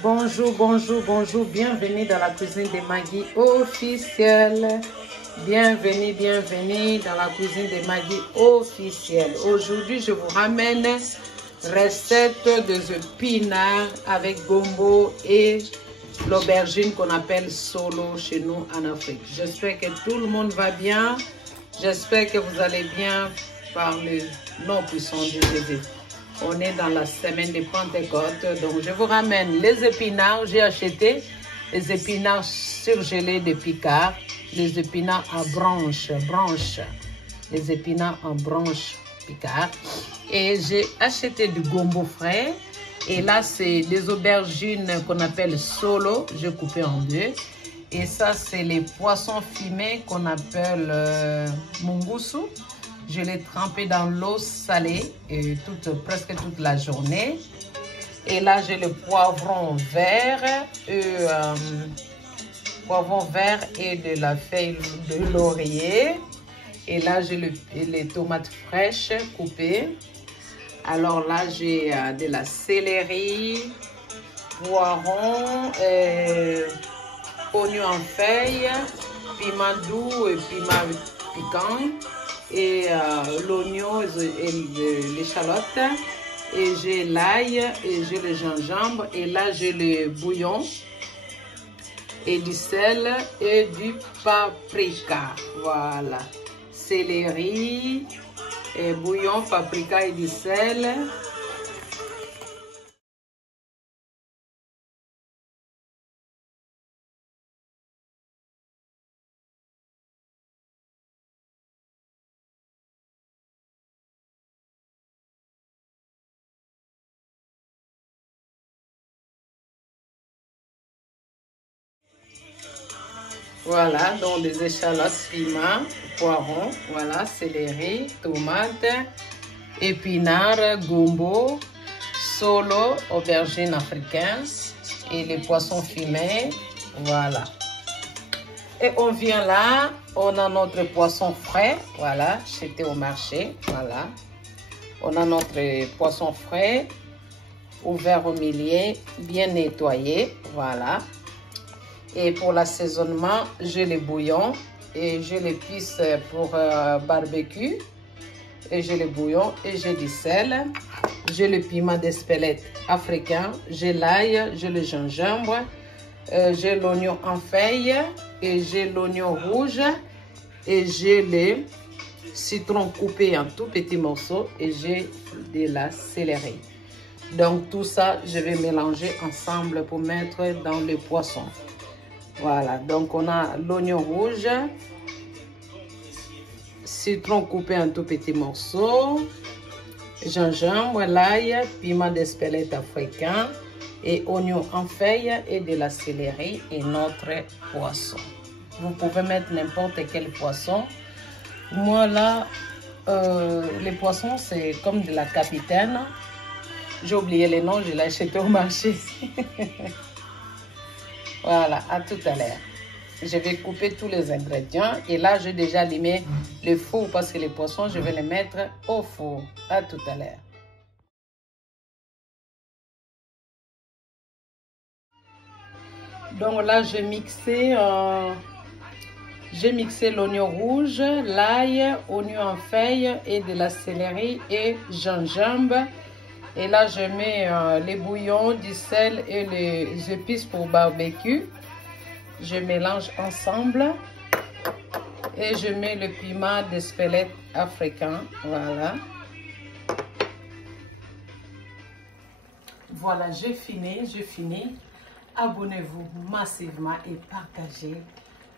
Bonjour, bonjour, bonjour. Bienvenue dans la cuisine de Maggie officielle. Bienvenue, bienvenue dans la cuisine de Maggie officielle. Aujourd'hui, je vous ramène recette des épinards avec gombo et l'aubergine qu'on appelle solo chez nous en Afrique. J'espère que tout le monde va bien. J'espère que vous allez bien par le nom puissant de Jésus. On est dans la semaine de Pentecôte, donc je vous ramène les épinards. J'ai acheté les épinards surgelés de Picard, les épinards à branches, les épinards en branches Picard. Et j'ai acheté du gombo frais. Et là, c'est des aubergines qu'on appelle solo, j'ai coupé en deux. Et ça, c'est les poissons fumés qu'on appelle mungusu. Je l'ai trempé dans l'eau salée presque toute la journée. Et là, j'ai le poivron vert et de la feuille de laurier. Et là, j'ai les tomates fraîches coupées. Alors là, j'ai de la céleri, poiron, oignon en feuilles, piment doux et piment piquant. Et l'oignon et l'échalote, et j'ai l'ail et j'ai le gingembre, et là j'ai le bouillon et du sel et du paprika. Voilà, céleri et bouillon, paprika et du sel. Voilà, donc des échalotes, piment, poiron, voilà, céleri, tomates, épinards, gombo, solo, aubergine africaine et les poissons fumés, voilà. Et on vient là, on a notre poisson frais, voilà, j'étais au marché, voilà. On a notre poisson frais, ouvert au milieu, bien nettoyé, voilà. Et pour l'assaisonnement, j'ai le bouillon et j'ai l'épice pour barbecue. Et j'ai le bouillon et j'ai du sel. J'ai le piment d'Espelette africain. J'ai l'ail, j'ai le gingembre. J'ai l'oignon en feuilles et j'ai l'oignon rouge. Et j'ai le citron coupé en tout petits morceaux. Et j'ai de la céleri. Donc tout ça, je vais mélanger ensemble pour mettre dans le poisson. Voilà, donc on a l'oignon rouge, citron coupé en tout petits morceaux, gingembre, l'ail, piment d'Espelette africain et oignon en feuilles et de la céleri et notre poisson. Vous pouvez mettre n'importe quel poisson. Moi là, les poissons c'est comme de la capitaine. J'ai oublié les noms, je l'ai acheté au marché. Voilà, à tout à l'heure. Je vais couper tous les ingrédients. Et là, j'ai déjà allumé le four parce que les poissons, je vais les mettre au four. À tout à l'heure. Donc là, j'ai mixé l'oignon rouge, l'ail, oignon en feuilles et de la céleri et gingembre. Et là, je mets les bouillons, du sel et les épices pour barbecue. Je mélange ensemble. Et je mets le piment d'Espelette africain. Voilà. Voilà, j'ai fini. Abonnez-vous massivement et partagez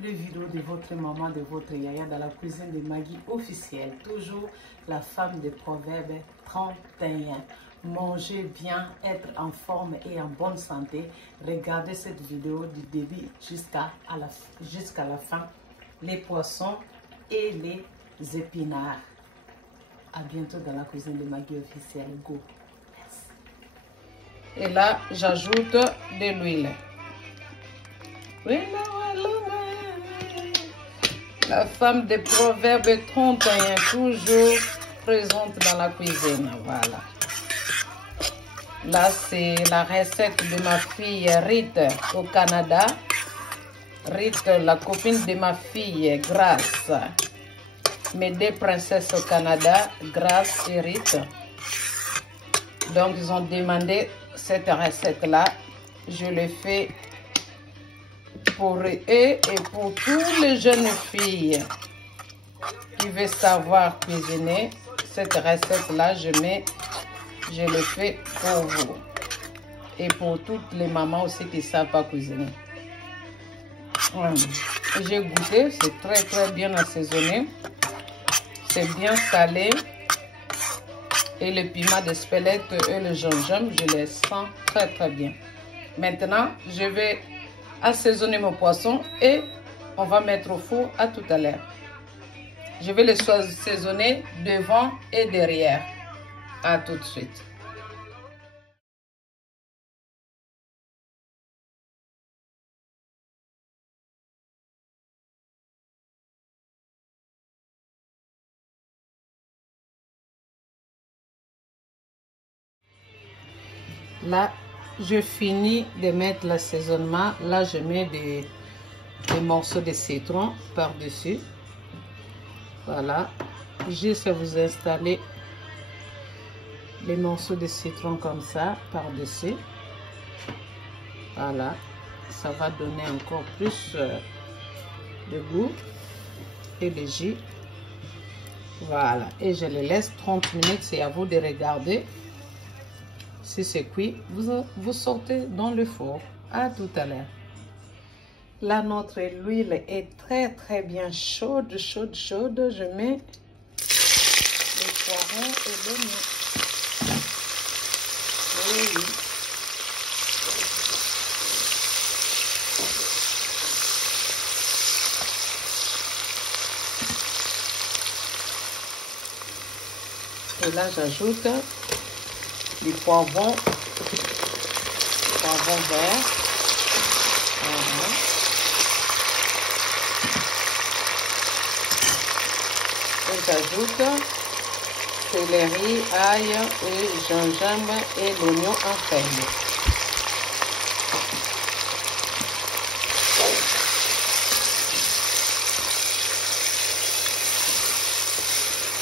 les vidéos de votre maman, de votre yaya dans la cuisine de Maggie officielle. Toujours la femme de Proverbe 31. Manger bien, être en forme et en bonne santé. Regardez cette vidéo du début jusqu'à la fin. Les poissons et les épinards. À bientôt dans la cuisine de Maggie officielle. Go! Merci. Et là, j'ajoute de l'huile. La femme de Proverbe 31, toujours présente dans la cuisine. Voilà. Là, c'est la recette de ma fille Rita au Canada. Rita, la copine de ma fille Grace. Mes deux princesses au Canada, Grace et Rita. Donc, ils ont demandé cette recette-là. Je l'ai fait pour eux et pour toutes les jeunes filles qui veulent savoir cuisiner. Cette recette-là, je le fais pour vous. Et pour toutes les mamans aussi qui ne savent pas cuisiner. J'ai goûté, c'est très très bien assaisonné. C'est bien salé. Et le piment d'Espelette et le gingembre, je les sens très très bien. Maintenant, je vais assaisonner mon poisson et on va mettre au four à tout à l'heure. Je vais les assaisonner devant et derrière. À tout de suite. Là, je finis de mettre l'assaisonnement. Là, je mets des morceaux de citron par-dessus. Voilà. Juste vous installer les morceaux de citron comme ça par-dessus. Voilà. Ça va donner encore plus de goût et de jus. Voilà. Et je les laisse 30 minutes. C'est à vous de regarder. Si c'est cuit, vous sortez dans le four. À tout à l'heure. Là, notre huile est très très bien chaude. Je mets les poivrons et l'oignon. Oui. Et là, j'ajoute les poivrons verts. Voilà. Et j'ajoute céleri, ail et gingembre et l'oignon en ferme.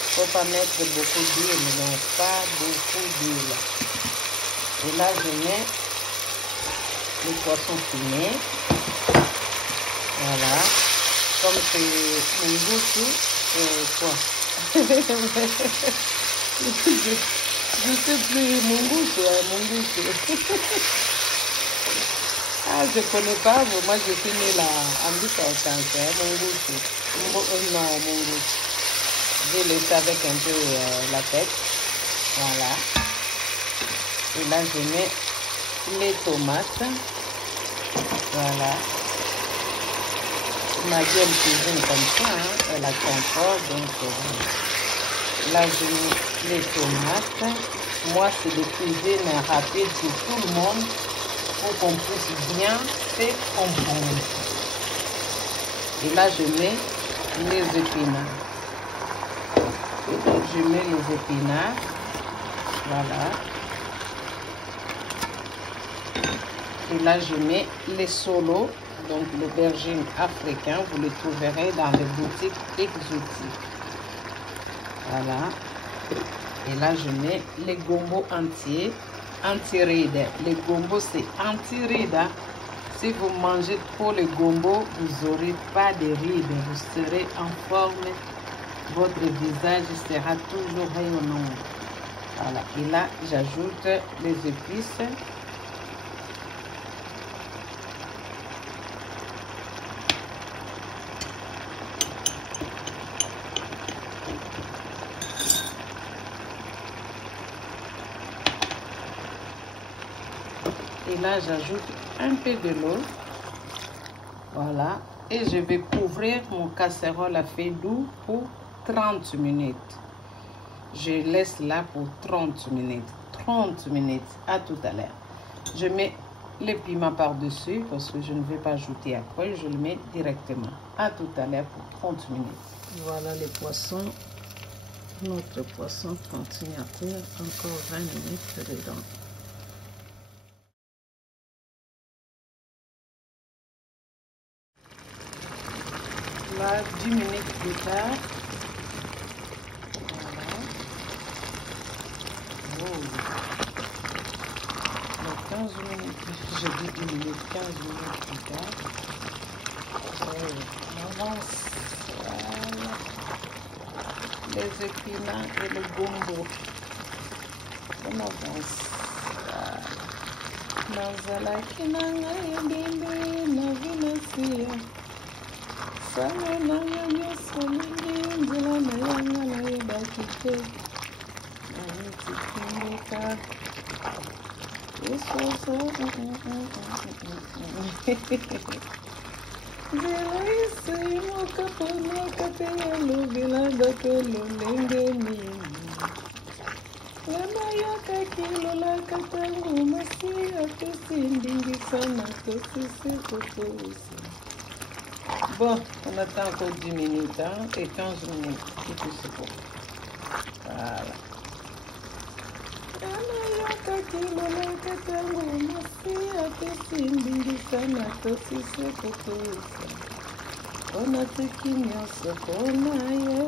Il ne faut pas mettre beaucoup d'huile, non, pas beaucoup d'huile. Et là, je mets le poisson fumé. Voilà. Comme c'est mon goût, quoi. Je sais plus mon goût. Ah, je connais pas, moi je suis née là, en 1815, mon goût. Non, mon goût. Je laisse avec un peu la tête. Voilà. Et là, je mets les tomates. Voilà. Ma gueule cuisine comme ça, hein. Elle a confort, donc là, je mets les tomates. Moi, c'est de cuisine rapide pour tout le monde, pour qu'on puisse bien faire comprendre. Et là, je mets les épinards. Je mets les épinards, voilà. Et là, je mets les solos, donc l'aubergine africain, vous le trouverez dans les boutiques exotiques. Voilà. Et là, je mets les gombo entiers, anti-rides. Les gombo, c'est anti-rides. Hein. Si vous mangez trop le gombo, vous n'aurez pas de rides, vous serez en forme. Votre visage sera toujours rayonnant. Voilà. Et là, j'ajoute les épices. Et là, j'ajoute un peu de l'eau. Voilà. Et je vais couvrir mon casserole à feu doux pour 30 minutes. Je laisse là pour 30 minutes. 30 minutes. À tout à l'heure. Je mets le piment par-dessus parce que je ne vais pas ajouter après. Je le mets directement. À tout à l'heure pour 30 minutes. Voilà les poissons. Notre poisson continue à cuire encore 20 minutes dedans. Là, 10 minutes plus tard. Voilà. Oh. Donc, 15 minutes, je dis 10 minutes, 15 minutes plus tard. Oh, on avance. Voilà. Les épinards et le gombo. On avance. Voilà. Nazalaki nanga yebimbi na vinasia. Sana nanga nyoso mingi nzela na yanga na yebaki te. Nayetikindoka. Esoso. Nzela isi mokapona kate ya lobela bato lolenge mingi. Namayakaki lolaka ntango masi apesi ndingisa na tosisi kotosi. Bon, on attend encore 10 minutes hein, et 15 minutes. Et puis c'est bon. Voilà. Namayakaki lolaka ntango masi apesi ndingisa na tosisi kotosi. Ona teki nyonso mpona ye.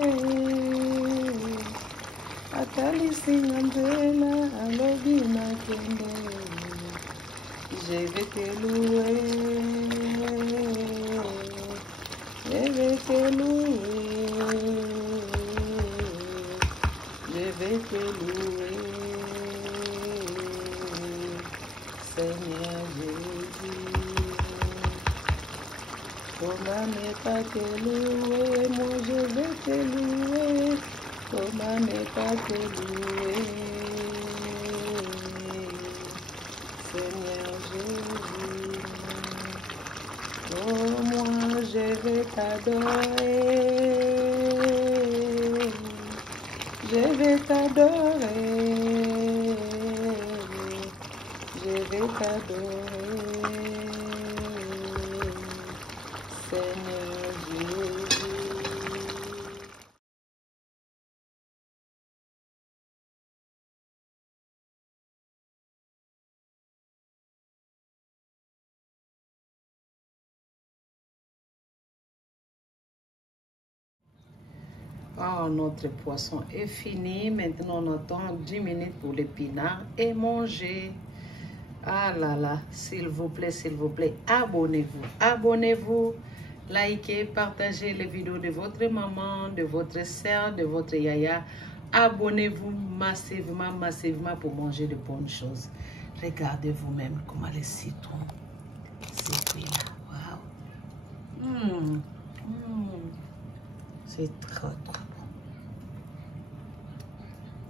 Akalisinga nzela alobi nakende. Je vais te louer. Je vais te louer. Je vais te louer. Seigneur Jésus. Comment ne pas te louer? Moi je vais te louer. Comment ne pas te louer, Seigneur Jésus. Oh, moi je vais t'adorer. Je vais t'adorer. Je vais t'adorer, Seigneur Jésus. Oh, notre poisson est fini. Maintenant, on attend 10 minutes pour l'épinard et manger. Ah là là, s'il vous plaît, abonnez-vous. Abonnez-vous, likez, partagez les vidéos de votre maman, de votre soeur, de votre yaya. Abonnez-vous massivement, massivement pour manger de bonnes choses. Regardez vous-même comment les citrons, c'est cuit là. Waouh! C'est trop, trop bon.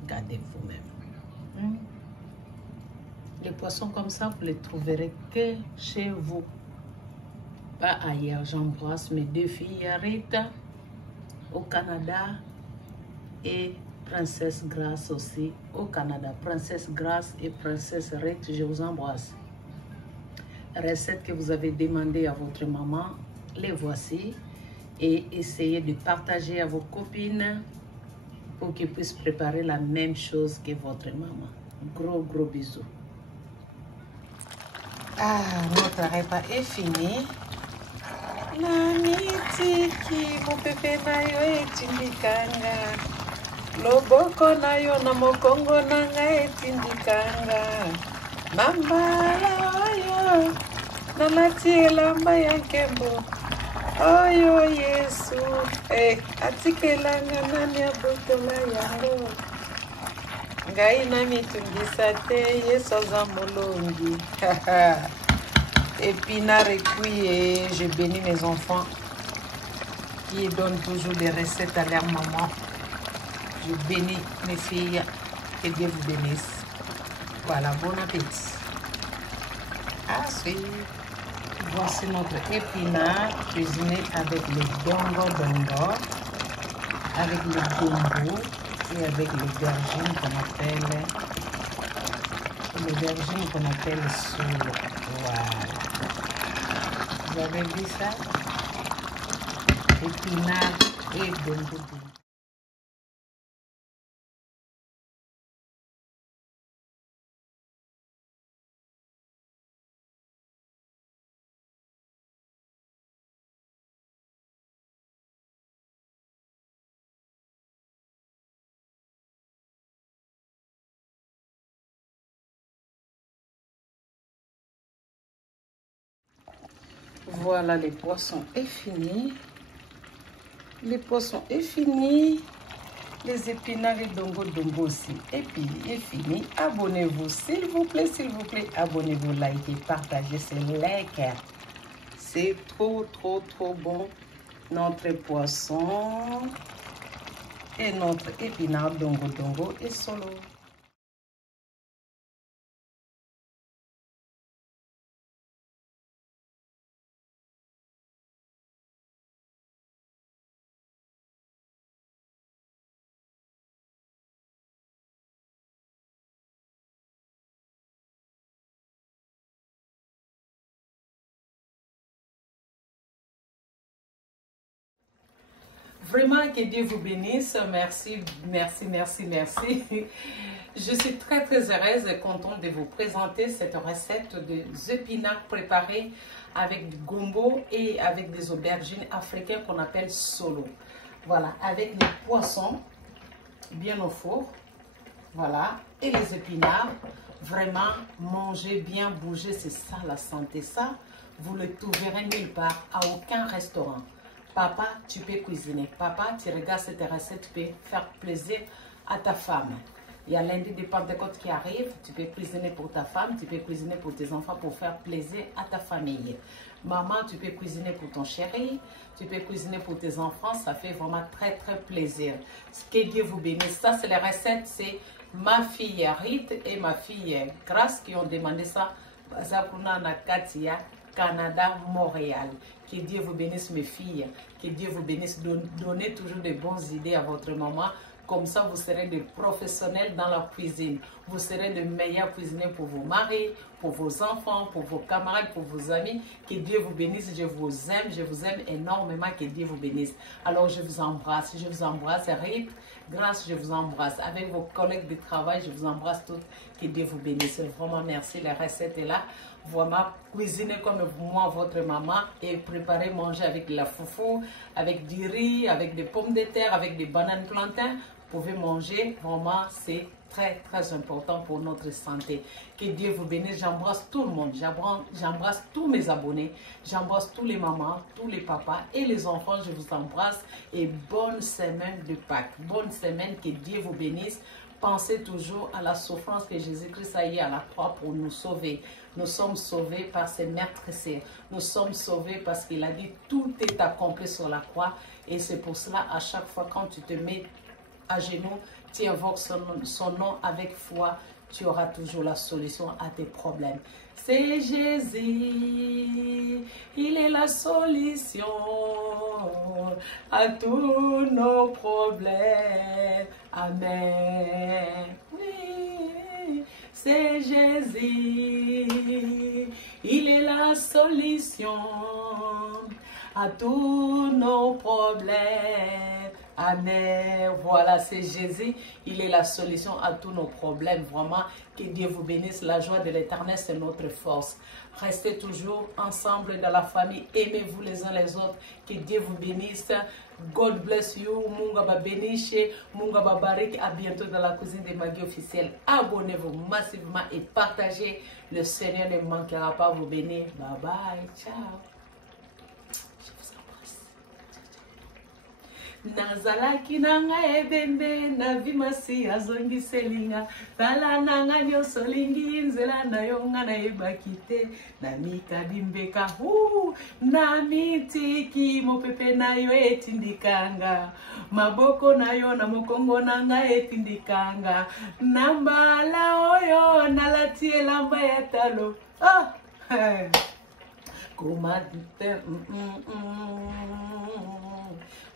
Regardez vous-même. Les poissons comme ça, vous les trouverez que chez vous. Pas ailleurs. J'embrasse mes deux filles, Rita, au Canada, et Princesse Grace aussi, au Canada. Princesse Grace et Princesse Rita, je vous embrasse. Recettes que vous avez demandées à votre maman, les voici. Et essayez de partager à vos copines pour qu'ils puissent préparer la même chose que votre maman. Gros, gros bisous. Ah, notre repas est fini. Namitiki, mon bébé nayo etindikanga. Loboko nayo na mokongo nanga etindikanga. Mambala oyo, nalati elamba ya nkembo. Oyo Yesu, atikelanga nani abotola yango. Ngai namitungisa te, Yesu aza molongi. Épinard et cuit, et je bénis mes enfants qui donnent toujours des recettes à leur maman. Je bénis mes filles, que Dieu vous bénisse. Voilà, bon appétit. À suivre. Voici notre épinard cuisiné avec le dongo, avec le gombo et avec l'aubergine qu'on appelle solo. Voilà. Vous avez vu ça? Épinard et gombo. Voilà, les poissons est fini. Les poissons est fini. Les épinards et dongo aussi. Et puis, est fini. Abonnez-vous, s'il vous plaît, abonnez-vous, likez, partagez, c'est lecker. C'est trop bon. Notre poisson et notre épinard dongo et solo. Vraiment, que Dieu vous bénisse. Merci. Je suis très heureuse et contente de vous présenter cette recette de épinards préparés avec du gombo et avec des aubergines africaines qu'on appelle solo. Voilà, avec des poissons bien au four. Voilà, et les épinards. Vraiment, manger, bien bouger, c'est ça la santé. Ça, vous le trouverez nulle part, à aucun restaurant. Papa, tu peux cuisiner. Papa, tu regardes cette recette, tu peux faire plaisir à ta femme. Il y a lundi de Pentecôte qui arrive, tu peux cuisiner pour ta femme, tu peux cuisiner pour tes enfants pour faire plaisir à ta famille. Maman, tu peux cuisiner pour ton chéri, tu peux cuisiner pour tes enfants, ça fait vraiment très plaisir. Que Dieu vous bénisse. Ça, c'est la recette, c'est ma fille Rite et ma fille Grace qui ont demandé ça. Zakuna Nakatia, Canada, Montréal. Que Dieu vous bénisse mes filles. Que Dieu vous bénisse. Donnez toujours de bonnes idées à votre maman. Comme ça, vous serez des professionnels dans la cuisine. Vous serez de meilleurs cuisiniers pour vos maris, pour vos enfants, pour vos camarades, pour vos amis. Que Dieu vous bénisse. Je vous aime énormément. Que Dieu vous bénisse. Alors, je vous embrasse. Rite, Grâce, je vous embrasse. Avec vos collègues de travail, je vous embrasse toutes. Que Dieu vous bénisse. Vraiment, merci. La recette est là. Vraiment, cuisinez comme moi, votre maman, et préparez manger avec la foufou, avec du riz, avec des pommes de terre, avec des bananes plantains. Vous pouvez manger, vraiment, c'est très important pour notre santé. Que Dieu vous bénisse. J'embrasse tout le monde. J'embrasse tous mes abonnés. J'embrasse tous les mamans, tous les papas et les enfants. Je vous embrasse et bonne semaine de Pâques. Bonne semaine, que Dieu vous bénisse. Pensez toujours à la souffrance que Jésus-Christ a eu à la croix pour nous sauver. Nous sommes sauvés par ses meurtrisseurs. Nous sommes sauvés parce qu'il a dit tout est accompli sur la croix. Et c'est pour cela, à chaque fois quand tu te mets à genoux, tu invoques son nom avec foi, tu auras toujours la solution à tes problèmes. C'est Jésus, il est la solution à tous nos problèmes. Amen. Oui, c'est Jésus, il est la solution à tous nos problèmes. Amen. Voilà, c'est Jésus. Il est la solution à tous nos problèmes. Vraiment, que Dieu vous bénisse. La joie de l'Éternel, c'est notre force. Restez toujours ensemble dans la famille. Aimez-vous les uns les autres. Que Dieu vous bénisse. God bless you. Munga ba bénisse. Munga ba barik. À bientôt dans la cuisine de Magui officielle. Abonnez-vous massivement et partagez. Le Seigneur ne manquera pas vous bénir. Bye bye. Ciao. Nazalaki nanga ebembe na vimasi azongiselinga tala nanga nyonso lingi nzela na yo nga na yebaki te na mikabimbeka na mitiki mopepe na yo etindikanga maboko na yo na mokongo nanga etindikanga na mbala oyo nalati elamba ya talo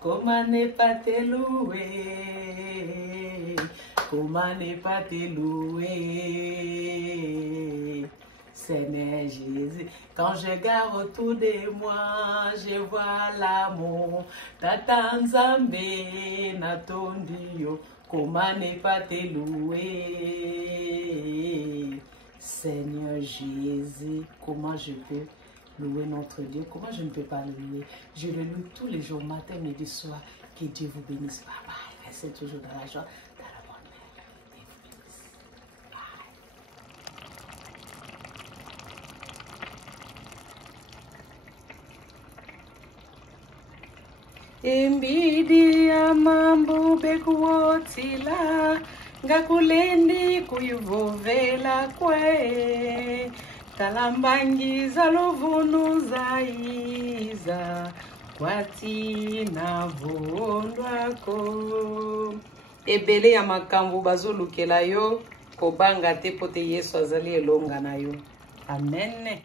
Comment ne pas te louer? Comment ne pas te louer? Seigneur Jésus, quand je regarde autour de moi, je vois l'amour. Tata Nzambe Natondio, comment ne pas te louer? Seigneur Jésus, comment je peux louer notre Dieu? Comment je ne peux pas le louer? Je le loue tous les jours, matin, midi, soir. Que Dieu vous bénisse. Bye bye. Restez toujours dans la joie. Embidi ya mambo bekuotila ngakulendi kuyuvovela kwe talambangiza lovunu zaiza kwati na vondwako. Ebele ya makambo bazolukela yo kobanga te pote Yesu azali elonga na yo. Amen.